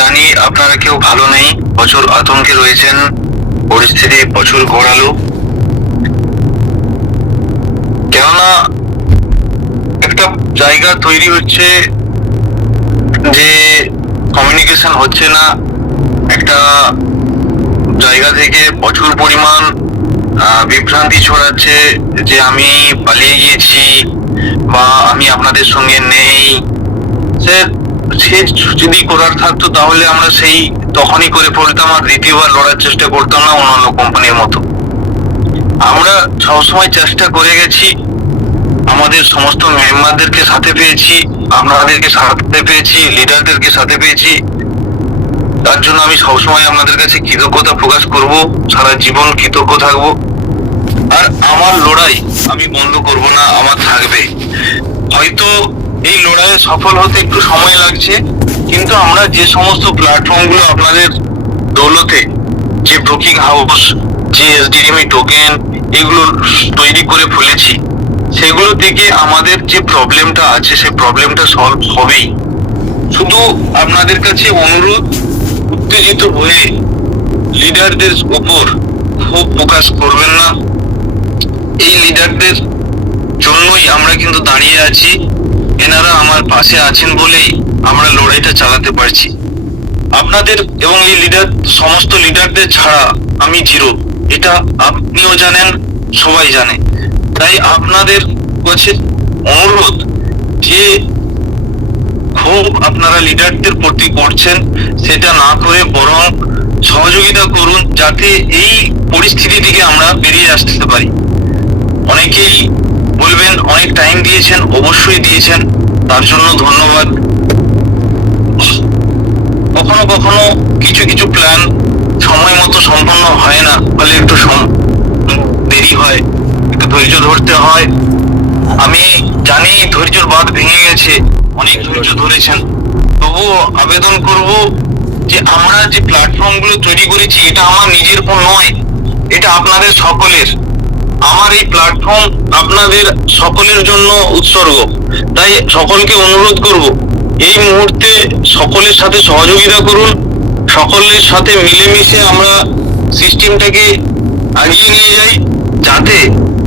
জানি আপনারা কেউ ভালো নেই, প্রচুর আতঙ্কে রয়েছেন, পরিস্থিতি প্রচুর ঘোরালো। কেননা একটা জায়গা তৈরি হচ্ছে যে কমিউনিকেশন হচ্ছে না, একটা জায়গা থেকে প্রচুর পরিমাণ বিভ্রান্তি ছড়াচ্ছে যে আমি পালিয়ে গিয়েছি বা আমি আপনাদের সঙ্গে নেই। সে যদি করার থাকতো তাহলে আমরা সেই তখনই করে পড়তাম আর দ্বিতীয়বার লড়ার চেষ্টা করতাম না অন্যান্য কোম্পানির মতো। আমরা সবসময় চেষ্টা করে গেছি, আমাদের সমস্ত মেম্বারদেরকে সাথে পেয়েছি, আপনাদেরকে সাথে পেয়েছি, লিডারদেরকে সাথে পেয়েছি। তার জন্য আমি সবসময় আপনাদের কাছে কৃতজ্ঞতা প্রকাশ করব, সারা জীবন কৃতজ্ঞ থাকবো। আর আমার লড়াই আমি বন্ধ করব না, আমার থাকবে। হয়তো এই লড়াইয়ে সফল হতে একটু সময় লাগছে, কিন্তু আমরা যে সমস্ত প্ল্যাটফর্মগুলো আপনাদের দৌলতে, যে ব্রোকিং হাউস, যে এসডিএমই টোকেন এগুলো তৈরি করে ফেলেছি, সেগুলো থেকে আমাদের যে প্রবলেমটা আছে সেই প্রবলেমটা সলভ হবেই। শুধু আপনাদের কাছে অনুরোধ, উত্তেজিত হয়ে লিডারদের উপর ক্ষোভ প্রকাশ করবেন না। এই লিডারদের জন্যই আমরা কিন্তু দাঁড়িয়ে আছি, এনারা আমার পাশে আছেন বলেই আমরা লড়াইটা চালাতে পারছি। আপনাদের এবং এই লিডার, সমস্ত লিডারদের ছাড়া আমি জিরো, এটা আপনিও জানেন, সবাই জানে। তাই আপনাদের কাছে অনুরোধ যে খুব আপনারা লিডারদের প্রতি করছেন সেটা না করে বরং সহযোগিতা করুন, যাতে এই পরিস্থিতি থেকে আমরা বেরিয়ে আসতে পারি। অনেকেই বলবেন অনেক টাইম দিয়েছেন, অবশ্যই দিয়েছেন, তার জন্য ধন্যবাদ। কখনো কখনো কিছু কিছু প্ল্যান সময় মতো সম্পন্ন হয় না, ফলে একটু দেরি হয়, একটু ধৈর্য ধরতে হয়। আমি জানি ধৈর্যের বাঁধ ভেঙে গেছে, অনেক ধৈর্য ধরেছেন, তবুও আবেদন করব যে আমরা যে প্ল্যাটফর্মগুলো তৈরি করেছি এটা আমার নিজের নয়, এটা আপনাদের সকলের। আমার এই প্ল্যাটফর্ম আপনাদের সকলের জন্য উৎসর্গ। তাই সকলকে অনুরোধ করব, এই মুহূর্তে সকলের সাথে সহযোগিতা করুন, সকলের সাথে মিলেমিশে আমরা সিস্টেমটাকে এগিয়ে নিয়ে যাই, যাতে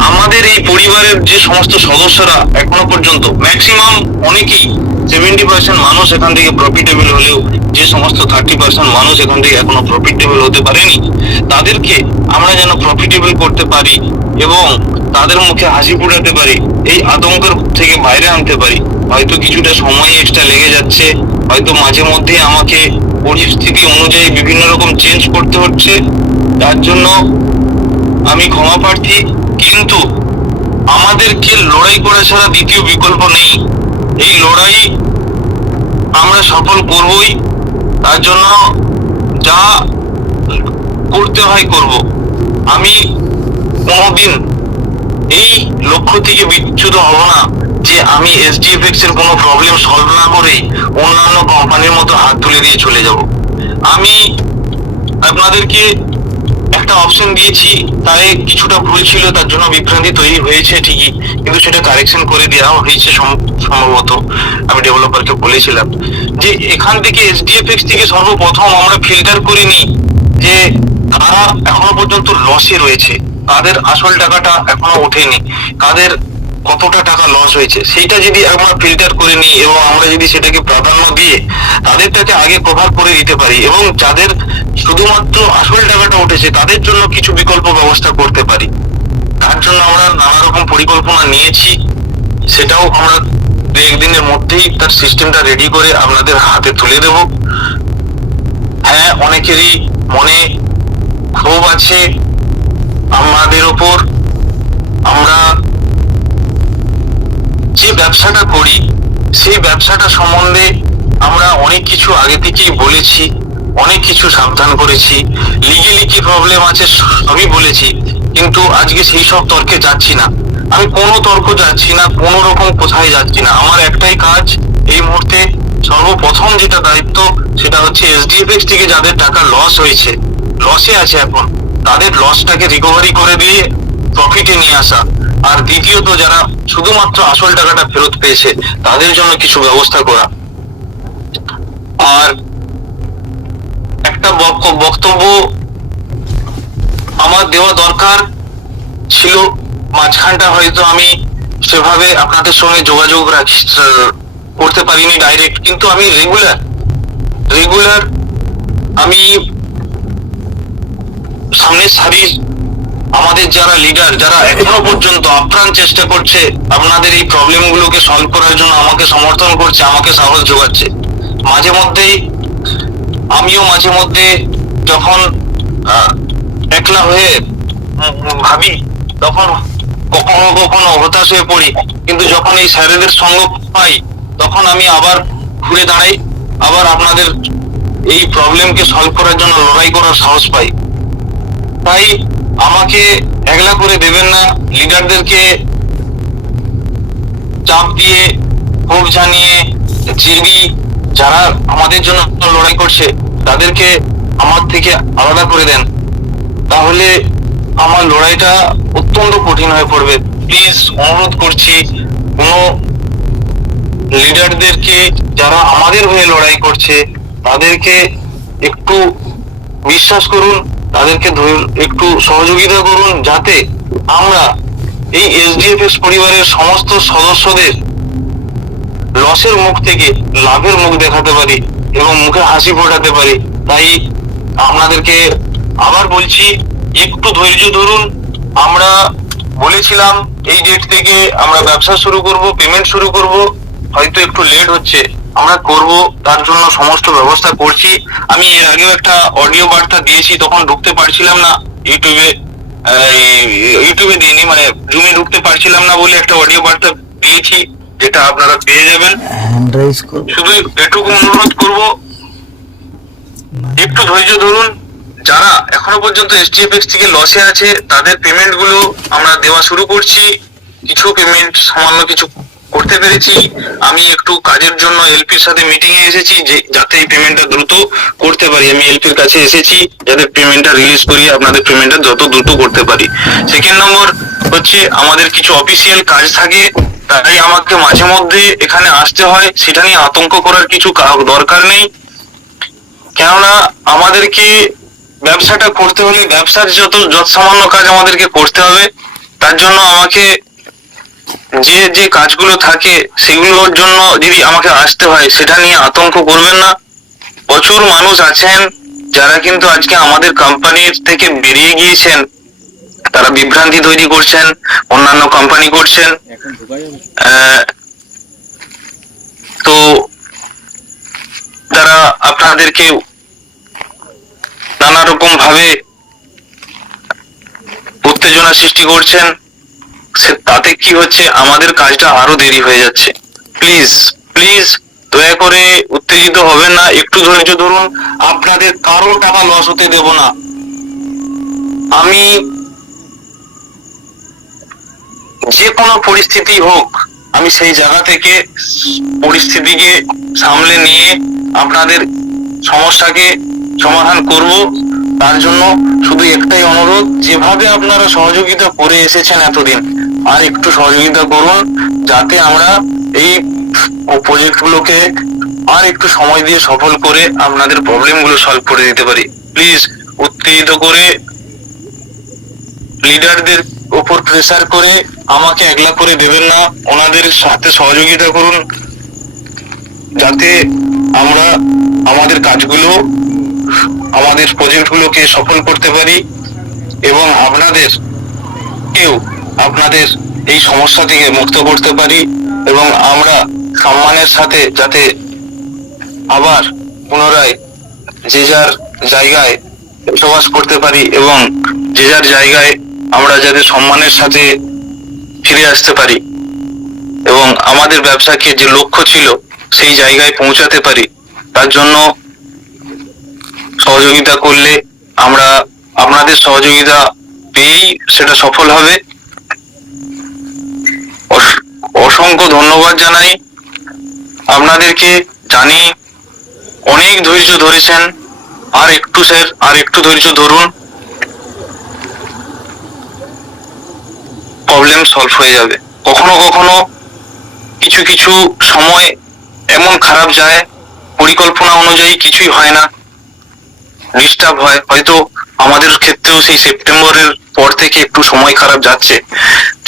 আমাদের এই পরিবারের যে সমস্ত সদস্যরা এখনো পর্যন্ত ম্যাক্সিমাম, অনেকেই 70% মানুষ এখান থেকে প্রফিটেবল হলেও যে সমস্ত 30% মানুষ এখান থেকে এখনো প্রফিটেবল হতে পারেনি, তাদেরকে আমরা যেন প্রফিটেবল করতে পারি এবং তাদের মুখে হাসি ফুটাতে পারি, এই আতঙ্কের থেকে বাইরে আনতে পারি। হয়তো কিছুটা সময় এক্সট্রা লেগে যাচ্ছে, হয়তো মাঝে মধ্যে আমাকে পরিস্থিতি অনুযায়ী বিভিন্ন রকম চেঞ্জ করতে হচ্ছে, তার জন্য আমি ক্ষমা প্রার্থী। কিন্তু আমাদেরকে লড়াই করা ছাড়া দ্বিতীয় বিকল্প নেই। এই লড়াই আমরা সফল করবই, তার জন্য যা করতে হয় করব। আমি কোনোদিন এই লক্ষ্য থেকে বিচ্যুত হব না যে আমি এসডিএফএক্স এর কোনো প্রবলেম সলভ না করে অন্যান্য কোম্পানির মতো হাত তুলে দিয়ে চলে যাব। আমি আপনাদেরকে একটা অপশন দিয়েছি, তাই কিছুটা ভুল ছিল, তার জন্য বিভ্রান্তি তৈরি হয়েছে ঠিকই, কিন্তু সেটা কারেকশন করে দেওয়া হয়েছে সম্ভবত। আমি ডেভেলপারকে বলেছিলাম যে এখান থেকে এসডিএফএক্স থেকে সর্বপ্রথম আমরা ফিল্টার করে নিই যে কারা এখনো পর্যন্ত লসে রয়েছে, কাদের আসল টাকাটা এখনো ওঠেনি, কাদের কতটা টাকা লস হয়েছে, সেইটা যদি আমরা ফিল্টার করে নিই এবং আমরা যদি সেটাকে প্রাধান্য দিয়ে তাদেরটাকে আগে কভার করে দিতে পারি এবং যাদের শুধুমাত্র আসল টাকাটা উঠেছে তাদের জন্য কিছু বিকল্প ব্যবস্থা করতে পারি, তার জন্য আমরা নানা রকম পরিকল্পনা নিয়েছি। সেটাও আমরা দু একদিনের মধ্যেই তার সিস্টেমটা রেডি করে আপনাদের হাতে তুলে দেব। হ্যাঁ, অনেকেরই মনে ক্ষোভ আছে আমাদের ওপর। আমরা যে ব্যবসাটা করি সেই ব্যবসাটা সম্বন্ধে আমরা অনেক কিছু আগে থেকেই বলেছি, অনেক কিছু সাবধান করেছি, লিগেলি কি প্রবলেম আছে সবই বলেছি, কিন্তু আজকে সেই সব তর্কে যাচ্ছি না। আমি কোনো তর্ক যাচ্ছি না, কোনো রকম কোথায় যাচ্ছি না। আমার একটাই কাজ এই মুহূর্তে, সর্বপ্রথম যেটা দায়িত্ব সেটা হচ্ছে এসডিএফএক্স থেকে যাদের টাকা লস হয়েছে, লসে আছে এখন, তাদের লসটাকে রিকভারি করে দিয়ে প্রফিটে নিয়ে আসা। আর দ্বিতীয়ত যারা শুধুমাত্র আসল টাকাটা ফেরত পেয়েছে তাদের জন্য কিছু ব্যবস্থা করা। আর একটা বক্তব্য আমার দেওয়া দরকার ছিল, মাঝখানটা হয়তো আমি সেভাবে আপনাদের সঙ্গে যোগাযোগ করতে পারিনি ডাইরেক্ট, কিন্তু আমি রেগুলার আমি সামনের সারির আমাদের যারা লিডার, যারা এখনো পর্যন্ত আপ্রাণ চেষ্টা করছে আপনাদের এই প্রবলেম গুলোকে সলভ করার জন্য, আমাকে সমর্থন করছে, আমাকে সাহস যোগাচ্ছে। আমিও মাঝে মধ্যে যখন একলা হয়ে ভাবি, তখন কখনো হতাশ হয়ে পড়ি, কিন্তু যখন এই স্যারেদের সঙ্গ পাই তখন আমি আবার ঘুরে দাঁড়াই, আবার আপনাদের এই প্রবলেমকে সলভ করার জন্য লড়াই করার সাহস পাই। তাই আমাকে একলা করে দেবেন না, লিডারদেরকে চাপ দিয়ে, ক্ষোভ জানিয়ে, জেদি যারা আমাদের জন্য লড়াই করছে তাদেরকে আমার থেকে আলাদা করে দেন, তাহলে আমার লড়াইটা অত্যন্ত কঠিন হয়ে পড়বে। প্লিজ অনুরোধ করছি, কোনো লিডারদেরকে যারা আমাদের হয়ে লড়াই করছে তাদেরকে একটু বিশ্বাস করুন, তাদেরকে একটু সহযোগিতা করুন, যাতে আমরা এই এসডিএফএস পরিবারের সমস্ত সদস্যদের লসের মুখ থেকে লাভের মুখ দেখাতে পারি এবং মুখে হাসি ফোটাতে পারি। তাই আপনাদেরকে আবার বলছি, একটু ধৈর্য ধরুন। আমরা বলেছিলাম এই ডেট থেকে আমরা ব্যবসা শুরু করব, পেমেন্ট শুরু করব, হয়তো একটু লেট হচ্ছে, আমরা করব, তার জন্য সমস্ত ব্যবস্থা করছি। আমি এর আগেও একটা অডিও বার্তা দিয়েছি, তখন ঢুকতে পারছিলাম না ইউটিউবে দিইনি, মানে জুমে ঢুকতে পারছিলাম না বলে একটা অডিও বার্তা দিয়েছি, যেটা আপনারা পেয়ে যাবেন। শুধু এটুকু অনুরোধ করব, একটু ধৈর্য ধরুন। যারা এখনো পর্যন্ত এসটিএফএক্স থেকে লসে আছে তাদের পেমেন্ট গুলো আমরা দেওয়া শুরু করছি। কিছু পেমেন্ট সামান্য কিছু করতে পেরেছি। আমি একটু কাজের জন্য এলপির সাথে মিটিং এ এসেছি, যাতে এই পেমেন্টটা দ্রুত করতে পারি। আমি এলপির কাছে এসেছি যাতে পেমেন্টটা রিলিজ করি, আপনাদের পেমেন্টটা যত দ্রুত করতে পারি। সেকেন্ড নম্বর হচ্ছে, আমাদের কিছু অফিসিয়াল কাজ থাকে, তাই আমাকে মাঝে মধ্যে এখানে আসতে হয়। সেটা নিয়ে আতঙ্ক করার কিছু দরকার নেই, কেননা আমাদেরকে ব্যবসাটা করতে হলে ব্যবসার যত সামান্য কাজ আমাদেরকে করতে হবে। তার জন্য আমাকে যে কাজগুলো থাকে সেগুলোর জন্য যদি আমাকে আসতে হয়, সেটা নিয়ে আতঙ্ক করবেন না। প্রচুর মানুষ আছেন যারা কিন্তু আজকে আমাদের কোম্পানির থেকে বেরিয়ে গিয়েছেন, তারা বিভ্রান্তি তৈরি করছেন, অন্যান্য কোম্পানি করছেন। তো তারা আপনাদেরকে নানা রকম ভাবে উত্তেজনা সৃষ্টি করছেন, তাতে কি হচ্ছে, আমাদের কাজটা আরো দেরি হয়ে যাচ্ছে। প্লিজ দয়া করে উত্তেজিত হবেন না, একটু ধৈর্য ধরুন। আপনাদের কারো টাকা লস হতে দেব না। আমি যে কোনো পরিস্থিতি হোক, আমি সেই জায়গা থেকে পরিস্থিতিকে সামলে নিয়ে আপনাদের সমস্যাকে সমাধান করব। তার জন্য শুধু একটাই অনুরোধ, যেভাবে আপনারা সহযোগিতা করে এসেছেন এতদিন, আর একটু সহযোগিতা করুন, যাতে আমরা এই প্রজেক্ট গুলোকে আর একটু সময় দিয়ে সফল করে আপনাদের প্রবলেম গুলো সলভ করে দিতে পারি। প্লিজ উত্তেজিত করে, লিডারদের উপর প্রেসার করে আমাকে একলা করে দেবেন না, ওনাদের সাথে সহযোগিতা করুন, যাতে আমরা আমাদের কাজগুলো, আমাদের প্রজেক্ট গুলোকে সফল করতে পারি এবং আপনাদের এই সমস্যা থেকে মুক্ত করতে পারি, এবং আমরা সম্মানের সাথে যাতে আবার পুনরায় যে যার জায়গায় বসবাস করতে পারি, এবং যে যার জায়গায় আমরা যাতে সম্মানের সাথে ফিরে আসতে পারি, এবং আমাদের ব্যবসাকে যে লক্ষ্য ছিল সেই জায়গায় পৌঁছাতে পারি। তার জন্য সহযোগিতা করলে, আমরা আপনাদের সহযোগিতা পেয়েই সেটা সফল হবে। অসংখ্য ধন্যবাদ জানাই আপনাদেরকে। জানি অনেক ধৈর্য ধরেছেন, আর একটু ধৈর্য ধরুন, প্রবলেম সলভ হয়ে যাবে। কখনো কিছু সময় এমন খারাপ যায়, পরিকল্পনা অনুযায়ী কিছুই হয় না, ডিস্টার্ব হয়, হয়তো আমাদের ক্ষেত্রেও সেই সেপ্টেম্বরের পর থেকে একটু সময় খারাপ যাচ্ছে।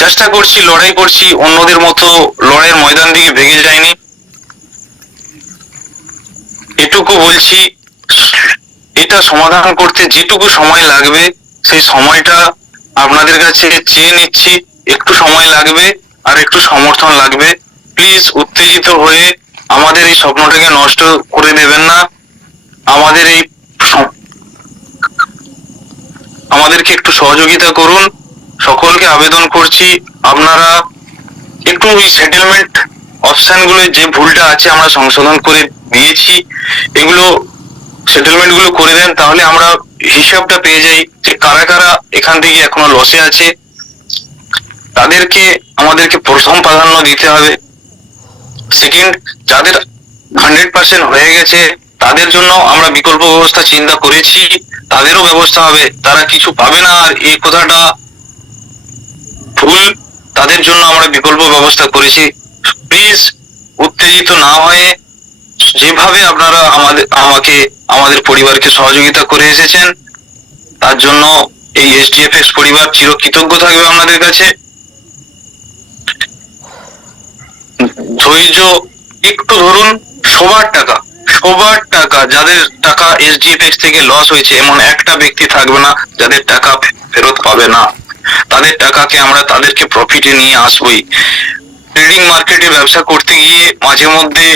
চেষ্টা করছি, লড়াই করছি, অন্যদের মতো লড়াইয়ের ময়দান দিকে ভেঙে যায়নি। এটুকু বলছি, এটা সমাধান করতে যেটুকু সময় লাগবে সেই সময়টা আপনাদের কাছে চেয়ে নিচ্ছি। একটু সময় লাগবে আর একটু সমর্থন লাগবে। প্লিজ উত্তেজিত হয়ে আমাদের এই স্বপ্নটাকে নষ্ট করে দেবেন না। আমাদের এই আমাদেরকে একটু সহযোগিতা করুন। সকলকে আবেদন করছি, আপনারা একটু ওই সেটেলমেন্ট অপশন গুলো, যে ভুলটা আছে আমরা সংশোধন করে দিয়েছি, এগুলো সেটেলমেন্ট গুলো করে দেন, তাহলে আমরা হিসাবটা পেয়ে যাই যে কারা কারা এখান থেকে এখনো লসে আছে। তাদেরকে আমাদেরকে প্রথম প্রাধান্য দিতে হবে। সেকেন্ড, যাদের 100% হয়ে গেছে তাদের জন্য আমরা বিকল্প ব্যবস্থা চিন্তা করেছি, তাদেরও ব্যবস্থা হবে। তারা কিছু পাবে না আর এই কথাটা ভুল, তাদের জন্য আমরা বিকল্প ব্যবস্থা করেছি। প্লিজ উত্তেজিত না হয়ে, যেভাবে আপনারা আমাকে আমাদের পরিবারকে সহযোগিতা করে এসেছেন তার জন্য এই এসডিএফএক্স পরিবার চিরকৃতজ্ঞ থাকবে আপনাদের কাছে। ধৈর্য একটু ধরুন। সবার টাকা যাদের টাকা এসডিএফএক্স থেকে লস হয়েছে এমন একটা ব্যক্তি থাকবে না যাদের টাকা ফেরত পাবে না। তাদের টাকাকে আমরা তাদেরকে প্রফিটে নিয়ে আসবই। ট্রেডিং মার্কেটে ব্যবসা করতে গিয়ে মাঝে মধ্যে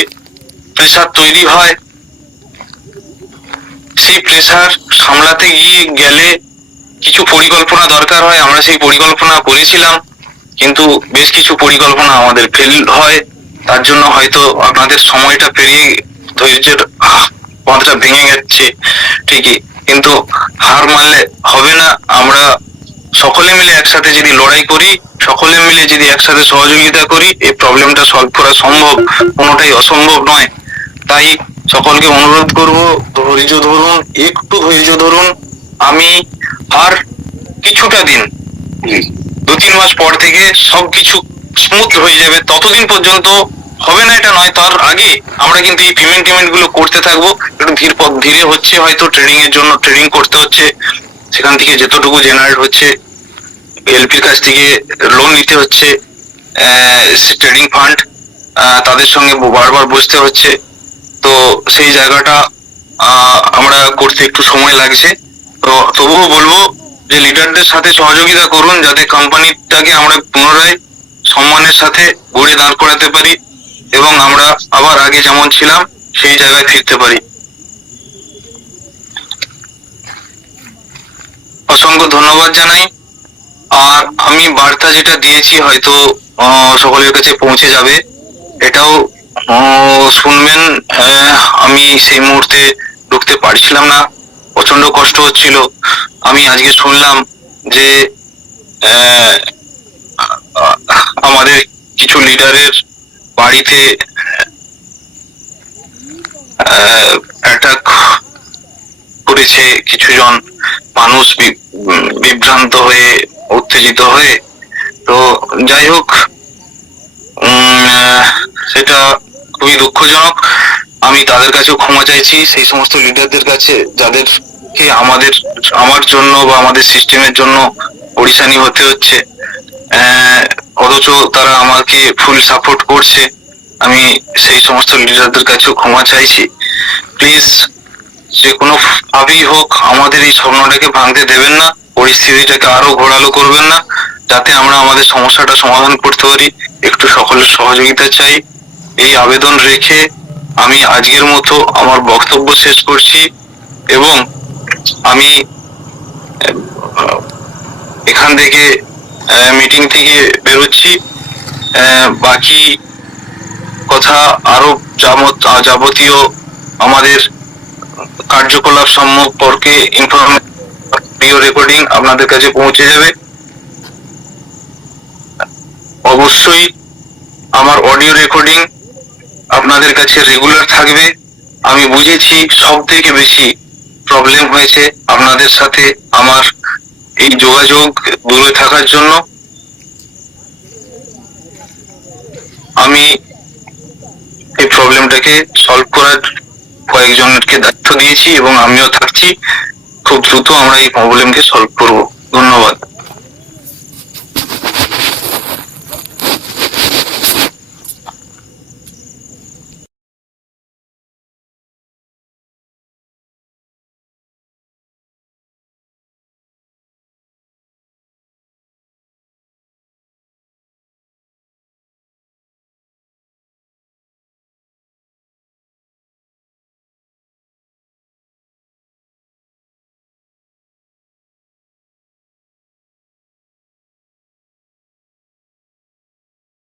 প্রেসার তৈরি হয়, সেই প্রেসার সামলাতে গেলে কিছু পরিকল্পনা দরকার হয়। আমরা সেই পরিকল্পনা করেছিলাম, কিন্তু বেশ কিছু পরিকল্পনা আমাদের ফেল হয়। তার জন্য হয়তো আপনাদের সময়টা পেরিয়ে ধৈর্যের বাঁধটা ভেঙে যাচ্ছে ঠিকই, কিন্তু হার মানলে হবে না। আমরা সকলে মিলে একসাথে যদি লড়াই করি, সকলে মিলে যদি একসাথে সহযোগিতা করি, এই প্রবলেমটা সলভ করা সম্ভব, কোনোটাই অসম্ভব নয়। তাই সকলকে অনুরোধ করব, ধৈর্য ধরুন, একটু ধৈর্য ধরুন। আমি আর কিছুটা দিন, 2-3 মাস পর থেকে সবকিছু স্মুথ হয়ে যাবে। ততদিন পর্যন্ত হবে না এটা নয়, তার আগে আমরা কিন্তু এই পেমেন্ট গুলো করতে থাকবো। একটু ধীরে হচ্ছে, হয়তো ট্রেডিং এর জন্য ট্রেডিং করতে হচ্ছে, সেখান থেকে যতটুকু জেনারেট হচ্ছে এলপির কাছ থেকে লোন নিতে হচ্ছে, ট্রেডিং ফান্ড, তাদের সঙ্গে বারবার বসতে হচ্ছে। তো সেই জায়গাটা আমরা করতে একটু সময় লাগছে। তো তবুও বলবো যে লিডারদের সাথে সহযোগিতা করুন, যাতে কোম্পানিটাকে আমরা পুনরায় সম্মানের সাথে গড়ে দাঁড় করাতে পারি এবং আমরা আবার আগে যেমন ছিলাম সেই জায়গায় ফিরতে পারি। অসংখ্য ধন্যবাদ জানাই। আর আমি বার্তা যেটা দিয়েছি হয়তো সকলের কাছে পৌঁছে যাবে, এটাও শুনবেন। আমি সেই মুহূর্তে ঢুকতে পারছিলাম না, প্রচন্ড কষ্ট হচ্ছিল। আমি আজকে শুনলাম যে আমাদের কিছু লিডারের বাড়িতে অ্যাটাক করেছে কিছু জন মানুষ, বিভ্রান্ত হয়ে, উত্তেজিত হয়ে। তো যাই হোক, সেটা খুবই দুঃখজনক। আমি তাদের কাছেও ক্ষমা চাইছি, সেই সমস্ত লিডারদের কাছে যাদেরকে আমার জন্য বা আমাদের সিস্টেমের জন্য পরিশানি হতে হচ্ছে, অথচ তারা আমাকে ফুল সাপোর্ট করছে। আমি সেই সমস্ত লিডারদের কাছেও ক্ষমা চাইছি। প্লিজ যে কোনো ভাবেই হোক আমাদের এই স্বপ্নটাকে ভাঙতে দেবেন না, পরিস্থিতিটাকে আরো ঘোরালো করবেন না, যাতে আমরা আমাদের সমস্যাটা সমাধান করতে পারি। একটু সকলের সহযোগিতা চাই। এই আবেদন রেখে আমি আজকের মতো আমার বক্তব্য শেষ করছি এবং আমি এখান থেকে মিটিং থেকে বেরোচ্ছি। বাকি কথা আরো যাবতীয় আমাদের কার্যকলাপ সম্পর্কে ইনফরমেশন রেকর্ডিং আপনাদের কাছে পৌঁছে যাবে। অবশ্যই আমার অডিও রেকর্ডিং আপনাদের কাছে রেগুলার থাকবে। আমি বুঝেছি সব থেকে বেশি প্রবলেম হয়েছে আপনাদের সাথে আমার এই যোগাযোগ দূরে থাকার জন্য। আমি এই প্রবলেমটাকে সলভ করার কয়েকজনকে দায়িত্ব দিয়েছি এবং আমিও থাকছি। খুব দ্রুত আমরা এই প্রবলেমকে সলভ করব। ধন্যবাদ।